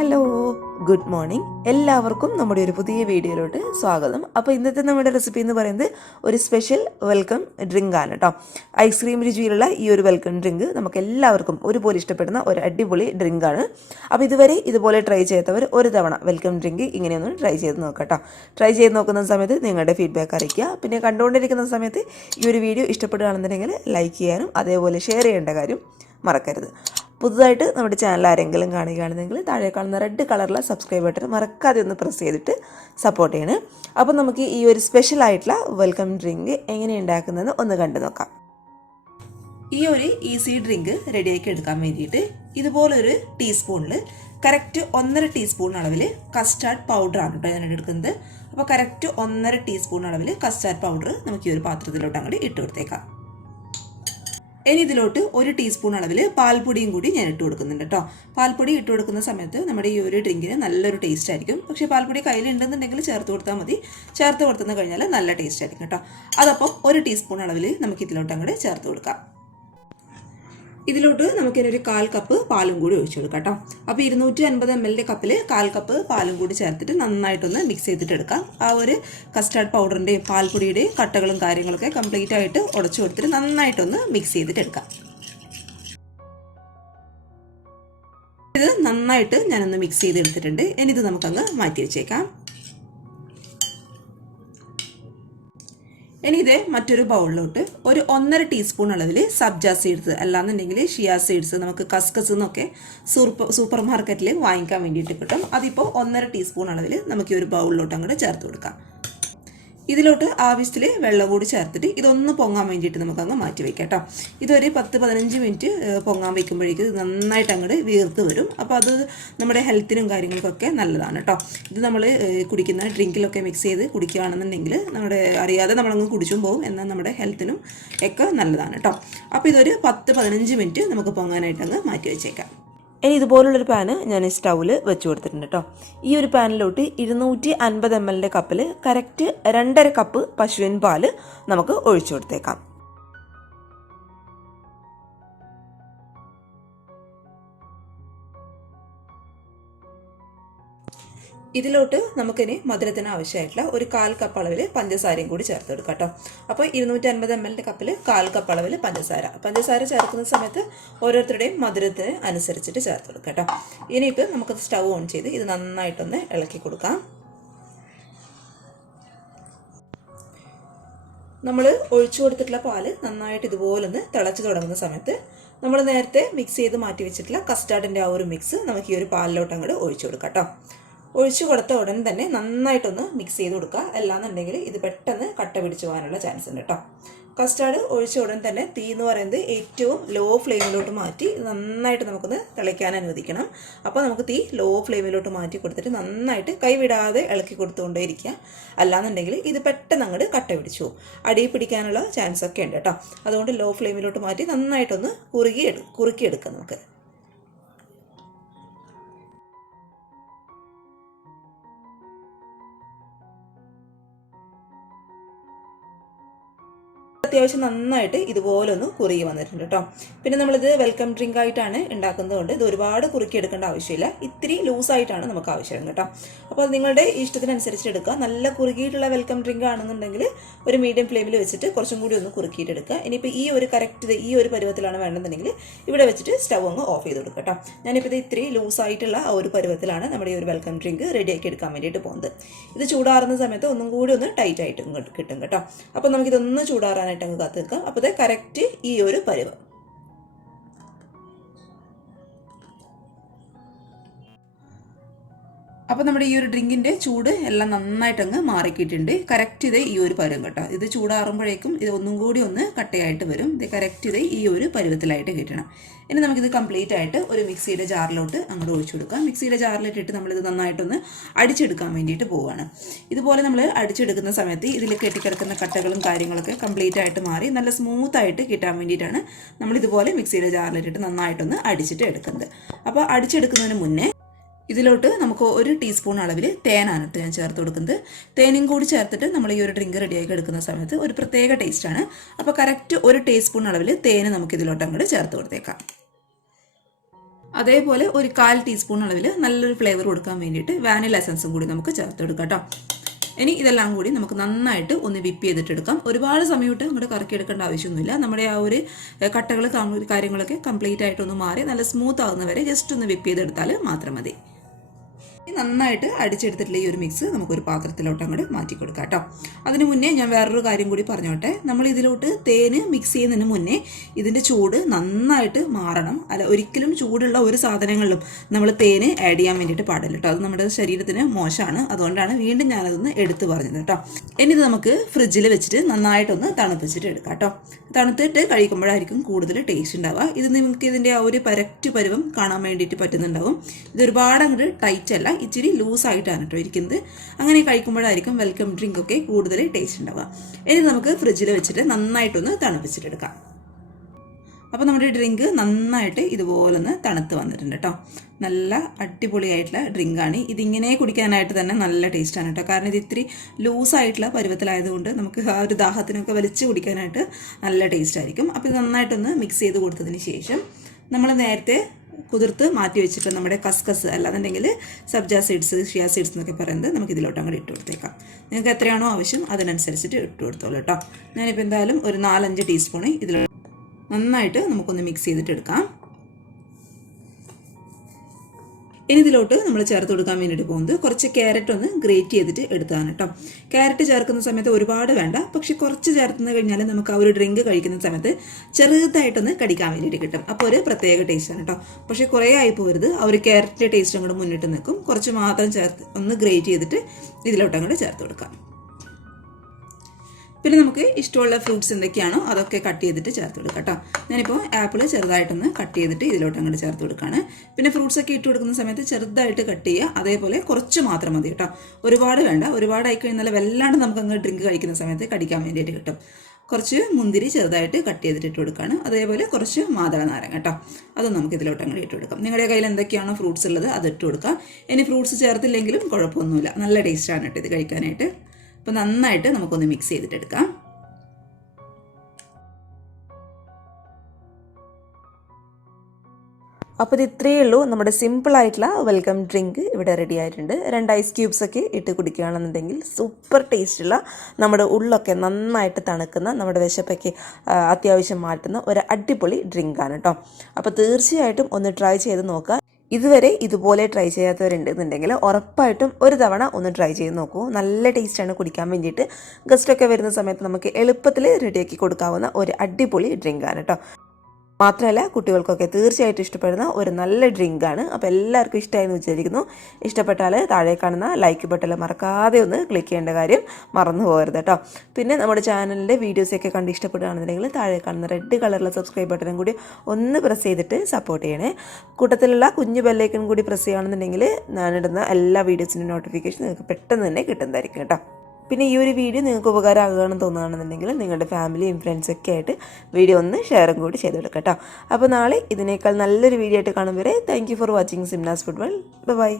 Hello, good morning. എല്ലാവർക്കും നമ്മുടെ ഒരു പുതിയ വീഡിയോയിലോട്ട് സ്വാഗതം. അപ്പോൾ ഇന്നത്തെ നമ്മുടെ റെസിപ്പി എന്ന് പറയുന്നത് ഒരു സ്പെഷ്യൽ വെൽക്കം ഡ്രിങ്ക് ആണ് കേട്ടോ. ഐസ്ക്രീം രുചിയിലുള്ള ഈ ഒരു വെൽക്കം ഡ്രിങ്ക് നമുക്ക് എല്ലാവർക്കും ഒരുപോലെ ഇഷ്ടപ്പെടുന്ന ഒരു അടിപൊളി ഡ്രിങ്കാണ്. അപ്പോൾ ഇതുവരെ ഇതുപോലെ ട്രൈ ചെയ്തവർ ഒരു തവണ വെൽക്കം ഡ്രിങ്ക് ഇങ്ങനെയൊന്ന് ട്രൈ ചെയ്ത് നോക്കാം കേട്ടോ. ട്രൈ ചെയ്ത് നോക്കുന്ന സമയത്ത് നിങ്ങളുടെ ഫീഡ്ബാക്ക് അറിയിക്കുക. പിന്നെ കണ്ടുകൊണ്ടിരിക്കുന്ന സമയത്ത് ഈ ഒരു വീഡിയോ ഇഷ്ടപ്പെടുകയാണെന്നുണ്ടെങ്കിൽ ലൈക്ക് ചെയ്യാനും അതേപോലെ ഷെയർ ചെയ്യേണ്ട കാര്യം മറക്കരുത്. പുതുതായിട്ട് നമ്മുടെ ചാനൽ ആരെങ്കിലും കാണുകയാണെന്നെങ്കിൽ താഴെ കാണുന്ന റെഡ് കളറുള്ള സബ്സ്ക്രൈബ് ബട്ടൺ മറക്കാതെ ഒന്ന് പ്രസ് ചെയ്തിട്ട് സപ്പോർട്ട് ചെയ്യണേ. അപ്പോൾ നമുക്ക് ഈ ഒരു സ്പെഷ്യൽ ആയിട്ടുള്ള വെൽക്കം ഡ്രിങ്ക് എങ്ങനെ ഉണ്ടാക്കുന്നതെന്ന് ഒന്ന് കണ്ടു നോക്കാം. ഈ ഒരു ഈസി ഡ്രിങ്ക് റെഡിയാക്കി എടുക്കാൻ വേണ്ടിയിട്ട് ഇതുപോലൊരു ടീസ്പൂണിൽ കറക്റ്റ് 1.5 ടീസ്പൂൺ അളവിൽ കസ്റ്റാർഡ് പൗഡറാണ് കേട്ടോ ഞാൻ എടുക്കുന്നത്. അപ്പോൾ കറക്റ്റ് 1.5 ടീസ്പൂൺ അളവിൽ കസ്റ്റാർഡ് പൗഡർ നമുക്ക് ഈ ഒരു പാത്രത്തിലോട്ട് അങ്ങോട്ട് ഇട്ട് കൊടുത്തേക്കാം. ഇനി ഇതിലോട്ട് 1 ടീസ്പൂൺ അളവിൽ പാൽപ്പൊടിയും കൂടി ഞാൻ ഇട്ട് കൊടുക്കുന്നുണ്ട് കേട്ടോ. പാൽപ്പൊടി ഇട്ട് കൊടുക്കുന്ന സമയത്ത് നമ്മുടെ ഈ ഒരു ഡ്രിങ്കിന് നല്ലൊരു ടേസ്റ്റ് ആയിരിക്കും. പക്ഷേ പാൽപ്പൊടി കയ്യിലുണ്ടെന്നുണ്ടെങ്കിൽ ചേർത്ത് കൊടുത്താൽ മതി. ചേർത്ത് കൊടുത്തു കഴിഞ്ഞാൽ നല്ല ടേസ്റ്റ് ആയിരിക്കും കേട്ടോ. അതപ്പോൾ 1 ടീസ്പൂൺ അളവിൽ നമുക്ക് ഇതിലോട്ട് അങ്ങോട്ട് ചേർത്ത് കൊടുക്കാം. ഇതിലോട്ട് നമുക്കിതിനൊരു 1/4 കപ്പ് പാലും കൂടി ഒഴിച്ചു കൊടുക്കാം കേട്ടോ. അപ്പോൾ 250 ml കപ്പിൽ 1/4 കപ്പ് പാലും കൂടി ചേർത്തിട്ട് നന്നായിട്ടൊന്ന് മിക്സ് ചെയ്തിട്ട് എടുക്കാം. ആ ഒരു കസ്റ്റാർഡ് പൗഡറിൻ്റെയും പാൽപ്പൊടിയുടെയും കട്ടകളും കാര്യങ്ങളൊക്കെ കംപ്ലീറ്റ് ആയിട്ട് ഉടച്ചു കൊടുത്തിട്ട് നന്നായിട്ടൊന്ന് മിക്സ് ചെയ്തിട്ട് എടുക്കാം. ഇത് നന്നായിട്ട് ഞാനൊന്ന് മിക്സ് ചെയ്തെടുത്തിട്ടുണ്ട്. ഇനി ഇത് നമുക്കങ്ങ് മാറ്റി വെച്ചേക്കാം. ഇനി ഇത് മറ്റൊരു ബൗളിലോട്ട് ഒരു 1.5 ടീസ്പൂൺ അളവിൽ സബ്ജ സീഡ്സ് അല്ലാന്നുണ്ടെങ്കിൽ ഷിയ സീഡ്സ് നമുക്ക് കസ്കസ് എന്നൊക്കെ സൂപ്പർ മാർക്കറ്റിൽ വാങ്ങിക്കാൻ വേണ്ടിയിട്ട് കിട്ടും. അതിപ്പോൾ 1.5 ടീസ്പൂൺ അളവിൽ നമുക്ക് ഈ ഒരു ബൗളിലോട്ട് അങ്ങോട്ട് ചേർത്ത് കൊടുക്കാം. ഇതിലോട്ട് ആവശ്യത്തിൽ വെള്ളം കൂടി ചേർത്തിട്ട് ഇതൊന്ന് പൊങ്ങാൻ വേണ്ടിയിട്ട് നമുക്കങ്ങ് മാറ്റി വയ്ക്കാം കേട്ടോ. ഇതൊരു 10-15 മിനിറ്റ് പൊങ്ങാൻ വയ്ക്കുമ്പോഴേക്കും ഇത് നന്നായിട്ട് അങ്ങോട്ട് വീർത്ത് വരും. അപ്പോൾ അത് നമ്മുടെ ഹെൽത്തിനും കാര്യങ്ങൾക്കൊക്കെ നല്ലതാണ് കേട്ടോ. ഇത് നമ്മൾ കുടിക്കുന്ന ഡ്രിങ്കിലൊക്കെ മിക്സ് ചെയ്ത് കുടിക്കുകയാണെന്നുണ്ടെങ്കിൽ നമ്മുടെ അറിയാതെ നമ്മളങ്ങ് കുടിച്ചും പോകും, എന്നാൽ നമ്മുടെ ഹെൽത്തിനും ഒക്കെ നല്ലതാണ് കേട്ടോ. അപ്പോൾ ഇതൊരു 10-15 മിനിറ്റ് നമുക്ക് പൊങ്ങാനായിട്ട് അങ്ങ് മാറ്റി വെച്ചേക്കാം. ഇനി ഇതുപോലുള്ളൊരു പാന് ഞാൻ സ്റ്റൗവിൽ വെച്ച് കൊടുത്തിട്ടുണ്ട് കേട്ടോ. ഈ ഒരു പാനിലോട്ട് 250 ml കപ്പിൽ കറക്റ്റ് 2.5 കപ്പ് പശുവിൻ പാല് നമുക്ക് ഒഴിച്ചു കൊടുത്തേക്കാം. ഇതിലോട്ട് നമുക്കിനി മധുരത്തിന് ആവശ്യമായിട്ടുള്ള ഒരു 1/4 കപ്പ് അളവിൽ പഞ്ചസാരയും കൂടി ചേർത്ത് കൊടുക്കാം കേട്ടോ. അപ്പോൾ 250 ml കപ്പിൽ 1/4 കപ്പ് അളവിൽ പഞ്ചസാര ചേർക്കുന്ന സമയത്ത് ഓരോരുത്തരുടെയും മധുരത്തിന് അനുസരിച്ചിട്ട് ചേർത്ത് കൊടുക്കാം കേട്ടോ. ഇനിയിപ്പോൾ നമുക്ക് സ്റ്റൗ ഓൺ ചെയ്ത് ഇത് നന്നായിട്ടൊന്ന് ഇളക്കി കൊടുക്കാം. നമ്മൾ ഒഴിച്ചു കൊടുത്തിട്ടുള്ള പാല് നന്നായിട്ട് ഇതുപോലൊന്ന് തിളച്ച് തുടങ്ങുന്ന സമയത്ത് നമ്മൾ നേരത്തെ മിക്സ് ചെയ്ത് മാറ്റി വെച്ചിട്ടുള്ള കസ്റ്റാർഡിൻ്റെ ആ ഒരു മിക്സ് നമുക്ക് ഈ ഒരു പാലിലോട്ട് അങ്ങോട്ട് ഒഴിച്ചു കൊടുക്കാം കേട്ടോ. ഒഴിച്ചു കൊടുത്ത ഉടൻ തന്നെ നന്നായിട്ടൊന്ന് മിക്സ് ചെയ്ത് കൊടുക്കുക. അല്ലാന്നുണ്ടെങ്കിൽ ഇത് പെട്ടെന്ന് കട്ട പിടിച്ചു പോകാനുള്ള ചാൻസ് ഉണ്ട് കേട്ടോ. കസ്റ്റാർഡ് ഒഴിച്ച ഉടൻ തന്നെ തീ എന്ന് പറയുന്നത് ഏറ്റവും ലോ ഫ്ലെയിമിലോട്ട് മാറ്റി നന്നായിട്ട് നമുക്കൊന്ന് തിളയ്ക്കാൻ അനുവദിക്കണം. അപ്പോൾ നമുക്ക് തീ ലോ ഫ്ലെയിമിലോട്ട് മാറ്റി കൊടുത്തിട്ട് നന്നായിട്ട് കൈവിടാതെ ഇളക്കി കൊടുത്തുകൊണ്ടേയിരിക്കുക. അല്ലാന്നുണ്ടെങ്കിൽ ഇത് പെട്ടെന്ന് അങ്ങോട്ട് കട്ട പിടിച്ചു പോകും, അടി പിടിക്കാനുള്ള ചാൻസ് ഒക്കെ ഉണ്ട് കേട്ടോ. അതുകൊണ്ട് ലോ ഫ്ലെയിമിലോട്ട് മാറ്റി നന്നായിട്ടൊന്ന് കുറുക്കിയെടുക്കാം നമുക്ക്. അത്യാവശ്യം നന്നായിട്ട് ഇതുപോലെ ഒന്ന് കുറുകി വന്നിട്ടുണ്ട് കേട്ടോ. പിന്നെ നമ്മളിത് വെൽക്കം ഡ്രിങ്ക് ആയിട്ടാണ് ഉണ്ടാക്കുന്നതുകൊണ്ട് ഇത് ഒരുപാട് കുറുക്കിയെടുക്കേണ്ട ആവശ്യമില്ല. ഇത്തിരി ലൂസായിട്ടാണ് നമുക്ക് ആവശ്യം കേട്ടോ. അപ്പോൾ അത് നിങ്ങളുടെ ഇഷ്ടത്തിനനുസരിച്ച് എടുക്കുക. നല്ല കുറുകിയിട്ടുള്ള വെൽക്കം ഡ്രിങ്ക് ആണെന്നുണ്ടെങ്കിൽ ഒരു മീഡിയം ഫ്ലെയിമിൽ വെച്ചിട്ട് കുറച്ചും കൂടി ഒന്ന് കുറുക്കിയിട്ട് എടുക്കുക. ഇനിയിപ്പോൾ ഈ ഒരു കറക്റ്റ് ഈ ഒരു പരുവത്തിലാണ് വേണമെന്നുണ്ടെങ്കിൽ ഇവിടെ വെച്ചിട്ട് സ്റ്റൗ അങ്ങ് ഓഫ് ചെയ്ത് കൊടുക്കുക കേട്ടോ. ഞാനിപ്പോൾ ഇത് ഇത്തിരി ലൂസായിട്ടുള്ള ആ ഒരു പരുവത്തിലാണ് നമ്മുടെ ഈ ഒരു വെൽക്കം ഡ്രിങ്ക് റെഡിയാക്കി എടുക്കാൻ വേണ്ടിയിട്ട് പോകുന്നത്. ഇത് ചൂടാറുന്ന സമയത്ത് ഒന്നും കൂടി ഒന്ന് ടൈറ്റ് ആയിട്ട് കിട്ടും കേട്ടോ. അപ്പോൾ നമുക്കിതൊന്ന് ചൂടാറാനായിട്ട് അങ്ങ് കാത്ത് നിൽക്കാം. അപ്പോൾ അത് കറക്റ്റ് ഈ ഒരു പരുവം. അപ്പോൾ നമ്മുടെ ഈ ഒരു ഡ്രിങ്കിൻ്റെ ചൂട് എല്ലാം നന്നായിട്ടങ്ങ് മാറിക്കിയിട്ടുണ്ട്. കറക്റ്റ് ഇത് ഈ ഒരു പരുവം കേട്ടോ. ഇത് ചൂടാറുമ്പോഴേക്കും ഇത് ഒന്നും കൂടി ഒന്ന് കട്ടയായിട്ട് വരും. ഇത് കറക്റ്റ് ഇത് ഈ ഒരു പരുവത്തിലായിട്ട് കിട്ടണം. ഇനി നമുക്കിത് കംപ്ലീറ്റ് ആയിട്ട് ഒരു മിക്സിയുടെ ജാറിലോട്ട് അങ്ങോട്ട് ഒഴിച്ചു കൊടുക്കാം. മിക്സിയുടെ ജാറിലിട്ടിട്ട് നമ്മളിത് നന്നായിട്ടൊന്ന് അടിച്ചെടുക്കാൻ വേണ്ടിയിട്ട് പോവുകയാണ്. ഇതുപോലെ നമ്മൾ അടിച്ചെടുക്കുന്ന സമയത്ത് ഇതിൽ കെട്ടിക്കിടക്കുന്ന കട്ടകളും കാര്യങ്ങളൊക്കെ കംപ്ലീറ്റ് ആയിട്ട് മാറി നല്ല സ്മൂത്തായിട്ട് കിട്ടാൻ വേണ്ടിയിട്ടാണ് നമ്മളിതുപോലെ മിക്സിയുടെ ജാറിലിട്ടിട്ട് നന്നായിട്ടൊന്ന് അടിച്ചിട്ട് എടുക്കുന്നത്. അപ്പോൾ അടിച്ചെടുക്കുന്നതിന് മുന്നേ ഇതിലോട്ട് നമുക്ക് 1 ടീസ്പൂൺ അളവിൽ തേനാണ് ഞാൻ ചേർത്ത് കൊടുക്കുന്നത്. തേനും കൂടി ചേർത്തിട്ട് നമ്മൾ ഈ ഒരു ഡ്രിങ്ക് റെഡിയാക്കി എടുക്കുന്ന സമയത്ത് ഒരു പ്രത്യേക ടേസ്റ്റാണ്. അപ്പോൾ കറക്റ്റ് 1 ടീസ്പൂൺ അളവിൽ തേന് നമുക്ക് ഇതിലോട്ട് അങ്ങോട്ട് ചേർത്ത് കൊടുത്തേക്കാം. അതേപോലെ ഒരു 1/4 ടീസ്പൂൺ അളവിൽ നല്ലൊരു ഫ്ലേവർ കൊടുക്കാൻ വേണ്ടിയിട്ട് വാനില എസൻസും കൂടി നമുക്ക് ചേർത്തെടുക്കാം കേട്ടോ. ഇനി ഇതെല്ലാം കൂടി നമുക്ക് നന്നായിട്ട് ഒന്ന് വിപ്പ് ചെയ്തിട്ടെടുക്കാം. ഒരുപാട് സമയത്ത് അങ്ങോട്ട് കറക്കിയെടുക്കേണ്ട ആവശ്യമൊന്നുമില്ല. നമ്മുടെ ആ ഒരു കട്ടകൾ കാര്യങ്ങളൊക്കെ കംപ്ലീറ്റ് ആയിട്ടൊന്ന് മാറി നല്ല സ്മൂത്ത് ആകുന്നവരെ ജസ്റ്റ് ഒന്ന് വിപ്പ് ചെയ്തെടുത്താൽ മാത്രം മതി. നന്നായിട്ട് അടിച്ചെടുത്തിട്ടുള്ള ഈ ഒരു മിക്സ് നമുക്കൊരു പാത്രത്തിലോട്ട് അങ്ങോട്ട് മാറ്റി കൊടുക്കാം കേട്ടോ. അതിന് മുന്നേ ഞാൻ വേറൊരു കാര്യം കൂടി പറഞ്ഞോട്ടെ. നമ്മൾ ഇതിലോട്ട് തേന് മിക്സ് ചെയ്യുന്നതിന് മുന്നേ ഇതിൻ്റെ ചൂട് നന്നായിട്ട് മാറണം. അല്ല, ഒരിക്കലും ചൂടുള്ള ഒരു സാധനങ്ങളിലും നമ്മൾ തേന് ആഡ് ചെയ്യാൻ വേണ്ടിയിട്ട് പാടില്ല കേട്ടോ. അത് നമ്മുടെ ശരീരത്തിന് മോശമാണ്. അതുകൊണ്ടാണ് വീണ്ടും ഞാനതൊന്ന് എടുത്തു പറഞ്ഞത് കേട്ടോ. ഇനി ഇത് നമുക്ക് ഫ്രിഡ്ജിൽ വെച്ചിട്ട് നന്നായിട്ടൊന്ന് തണുപ്പിച്ചിട്ട് എടുക്കാം കേട്ടോ. തണുത്തിട്ട് കഴിക്കുമ്പോഴായിരിക്കും കൂടുതൽ ടേസ്റ്റ് ഉണ്ടാവുക. ഇത് നിങ്ങൾക്ക് ഇതിൻ്റെ ആ ഒരു കറക്റ്റ് പരുവം കാണാൻ വേണ്ടിയിട്ട് പറ്റുന്നുണ്ടാവും. ഇത് ഒരുപാട് അങ്ങോട്ട് ടൈറ്റ് അല്ല, ഇച്ചിരി ലൂസായിട്ടാണ് കേട്ടോ ഇരിക്കുന്നത്. അങ്ങനെ കഴിക്കുമ്പോഴായിരിക്കും വെൽക്കം ഡ്രിങ്ക് ഒക്കെ കൂടുതൽ ടേസ്റ്റ് ഉണ്ടാവുക. ഇനി നമുക്ക് ഫ്രിഡ്ജിൽ വെച്ചിട്ട് നന്നായിട്ടൊന്ന് തണുപ്പിച്ചിട്ടെടുക്കാം. അപ്പോൾ നമ്മുടെ ഡ്രിങ്ക് നന്നായിട്ട് ഇതുപോലെ ഒന്ന് തണുത്ത് വന്നിട്ടുണ്ട് കേട്ടോ. നല്ല അടിപൊളിയായിട്ടുള്ള ഡ്രിങ്കാണ്. ഇതിങ്ങനെ കുടിക്കാനായിട്ട് തന്നെ നല്ല ടേസ്റ്റാണ് കേട്ടോ. കാരണം ഇത് ഇത്തിരി ലൂസായിട്ടുള്ള പരുവത്തിലായതുകൊണ്ട് നമുക്ക് ആ ഒരു ദാഹത്തിനൊക്കെ വലിച്ച് കുടിക്കാനായിട്ട് നല്ല ടേസ്റ്റ് ആയിരിക്കും. അപ്പോൾ ഇത് നന്നായിട്ടൊന്ന് മിക്സ് ചെയ്ത് കൊടുത്തതിന് ശേഷം നമ്മൾ നേരത്തെ കുതിർത്ത് മാറ്റി വെച്ചിട്ട് നമ്മുടെ കസ്കസ് അല്ലാന്നുണ്ടെങ്കിൽ സബ്ജ സീഡ്സ്, ഷിയ സീഡ്സ് എന്നൊക്കെ പറയുന്നത് നമുക്ക് ഇതിലോട്ട് അങ്ങോട്ട് ഇട്ട് കൊടുത്തേക്കാം. നിങ്ങൾക്ക് എത്രയാണോ ആവശ്യം അതിനനുസരിച്ചിട്ട് ഇട്ട് കൊടുത്തോളൂ കേട്ടോ. ഞാനിപ്പോൾ എന്തായാലും ഒരു 4-5 ടീസ്പൂണ് ഇതിലോട്ട് നന്നായിട്ട് നമുക്കൊന്ന് മിക്സ് ചെയ്തിട്ടെടുക്കാം. ഇനി ഇതിലോട്ട് നമ്മൾ ചേർത്ത് കൊടുക്കാൻ വേണ്ടിയിട്ട് പോകുന്നത് കുറച്ച് ക്യാരറ്റ് ഒന്ന് ഗ്രേറ്റ് ചെയ്തിട്ട് എടുത്തതാണ് കേട്ടോ. ക്യാരറ്റ് ചേർക്കുന്ന സമയത്ത് ഒരുപാട് വേണ്ട, പക്ഷെ കുറച്ച് ചേർത്തുന്ന കഴിഞ്ഞാൽ നമുക്ക് ആ ഒരു ഡ്രിങ്ക് കഴിക്കുന്ന സമയത്ത് ചെറുതായിട്ടൊന്ന് കടിക്കാൻ വേണ്ടിയിട്ട് കിട്ടും. അപ്പോൾ ഒരു പ്രത്യേക ടേസ്റ്റാണ് കേട്ടോ. പക്ഷേ കുറേ ആയി പോരുത്, ആ ഒരു ക്യാരറ്റിൻ്റെ ടേസ്റ്റ് അങ്ങോട്ട് മുന്നിട്ട് നിൽക്കും. കുറച്ച് മാത്രം ചേർത്ത് ഒന്ന് ഗ്രേറ്റ് ചെയ്തിട്ട് ഇതിലോട്ട് അങ്ങോട്ട് ചേർത്ത് കൊടുക്കാം. പിന്നെ നമുക്ക് ഇഷ്ടമുള്ള ഫ്രൂട്ട്സ് എന്തൊക്കെയാണോ അതൊക്കെ കട്ട് ചെയ്തിട്ട് ചേർത്ത് കൊടുക്കാം കേട്ടോ. ഞാനിപ്പോൾ ആപ്പിൾ ചെറുതായിട്ടൊന്ന് കട്ട് ചെയ്തിട്ട് ഇതിലോട്ട് അങ്ങോട്ട് ചേർത്ത് കൊടുക്കുകയാണ്. പിന്നെ ഫ്രൂട്ട്സ് ഒക്കെ ഇട്ട് കൊടുക്കുന്ന സമയത്ത് ചെറുതായിട്ട് കട്ട് ചെയ്യുക. അതേപോലെ കുറച്ച് മാത്രം മതി കേട്ടോ, ഒരുപാട് വേണ്ട. ഒരുപാടായി കഴിഞ്ഞാൽ വല്ലാണ്ട് നമുക്ക് അങ്ങ് ഡ്രിങ്ക് കഴിക്കുന്ന സമയത്ത് കടിക്കാൻ വേണ്ടിയിട്ട് കിട്ടും. കുറച്ച് മുന്തിരി ചെറുതായിട്ട് കട്ട് ചെയ്തിട്ട് ഇട്ട് കൊടുക്കുകയാണ്. അതേപോലെ കുറച്ച് മാതള നാരങ്ങ കേട്ടോ, അതും നമുക്ക് ഇതിലോട്ട് അങ്ങോട്ട് ഇട്ട് കൊടുക്കാം. നിങ്ങളുടെ കയ്യിൽ എന്തൊക്കെയാണോ ഫ്രൂട്ട്സ് ഉള്ളത് അത് ഇട്ട് കൊടുക്കാം. ഇനി ഫ്രൂട്ട്സ് ചേർത്തില്ലെങ്കിലും കുഴപ്പമൊന്നുമില്ല, നല്ല ടേസ്റ്റാണ് കേട്ടോ ഇത് കഴിക്കാനായിട്ട്. അപ്പോൾ നന്നായിട്ട് നമുക്കൊന്ന് മിക്സ് ചെയ്തിട്ടെടുക്കാം. അപ്പോൾ ഇത് ഇത്രയേ ഉള്ളൂ, നമ്മുടെ സിമ്പിളായിട്ടുള്ള വെൽക്കം ഡ്രിങ്ക് ഇവിടെ റെഡി ആയിട്ടുണ്ട്. 2 ഐസ് ക്യൂബ്സ് ഒക്കെ ഇട്ട് കുടിക്കുകയാണെന്നുണ്ടെങ്കിൽ സൂപ്പർ ടേസ്റ്റുള്ള, നമ്മുടെ ഉള്ളൊക്കെ നന്നായിട്ട് തണുക്കുന്ന, നമ്മുടെ വിശപ്പൊക്കെ അത്യാവശ്യം മാറ്റുന്ന ഒരു അടിപൊളി ഡ്രിങ്കാണ് കേട്ടോ. അപ്പോൾ തീർച്ചയായിട്ടും ഒന്ന് ട്രൈ ചെയ്ത് നോക്കുക. ഇതുവരെ ഇതുപോലെ ട്രൈ ചെയ്യാത്തവരുണ്ടെന്നുണ്ടെങ്കിൽ ഉറപ്പായിട്ടും ഒരു തവണ ഒന്ന് ട്രൈ ചെയ്ത് നോക്കൂ. നല്ല ടേസ്റ്റാണ് കുടിക്കാൻ വേണ്ടിയിട്ട്. ഗസ്റ്റൊക്കെ വരുന്ന സമയത്ത് നമുക്ക് എളുപ്പത്തിൽ റെഡിയാക്കി കൊടുക്കാവുന്ന ഒരു അടിപൊളി ഡ്രിങ്കാണ് കേട്ടോ. മാത്രമല്ല കുട്ടികൾക്കൊക്കെ തീർച്ചയായിട്ടും ഇഷ്ടപ്പെടുന്ന ഒരു നല്ല ഡ്രിങ്കാണ്. അപ്പോൾ എല്ലാവർക്കും ഇഷ്ടമായെന്ന് വിചാരിക്കുന്നു. ഇഷ്ടപ്പെട്ടാൽ താഴെ കാണുന്ന ലൈക്ക് ബട്ടൺ മറക്കാതെ ഒന്ന് ക്ലിക്ക് ചെയ്യേണ്ട കാര്യം മറന്നു പോകരുത് കേട്ടോ. പിന്നെ നമ്മുടെ ചാനലിൻ്റെ വീഡിയോസൊക്കെ കണ്ട് ഇഷ്ടപ്പെടുകയാണെന്നുണ്ടെങ്കിൽ താഴെ കാണുന്ന റെഡ് കളറിലെ സബ്സ്ക്രൈബ് ബട്ടണും കൂടി ഒന്ന് പ്രസ് ചെയ്തിട്ട് സപ്പോർട്ട് ചെയ്യണേ. കൂട്ടത്തിലുള്ള കുഞ്ഞു ബെല്ലൈക്കൺ കൂടി പ്രസ് ചെയ്യുകയാണെന്നുണ്ടെങ്കിൽ ഞാനിടുന്ന എല്ലാ വീഡിയോസിൻ്റെ നോട്ടിഫിക്കേഷൻ നിങ്ങൾക്ക് പെട്ടെന്ന് തന്നെ കിട്ടുന്നതായിരിക്കും കേട്ടോ. പിന്നെ ഈ ഒരു വീഡിയോ നിങ്ങൾക്ക് ഉപകാരമാകുകയാണെന്ന് തോന്നുകയാണെന്നുണ്ടെങ്കിൽ നിങ്ങളുടെ ഫാമിലിയും ഫ്രണ്ട്സൊക്കെ ആയിട്ട് വീഡിയോ ഒന്ന് ഷെയറും കൂടി ചെയ്ത് കൊടുക്കാം കേട്ടോ. അപ്പോൾ നാളെ ഇതിനേക്കാൾ നല്ലൊരു വീഡിയോ ആയിട്ട് കാണും വരെ thank you for watching Simnas food world. By.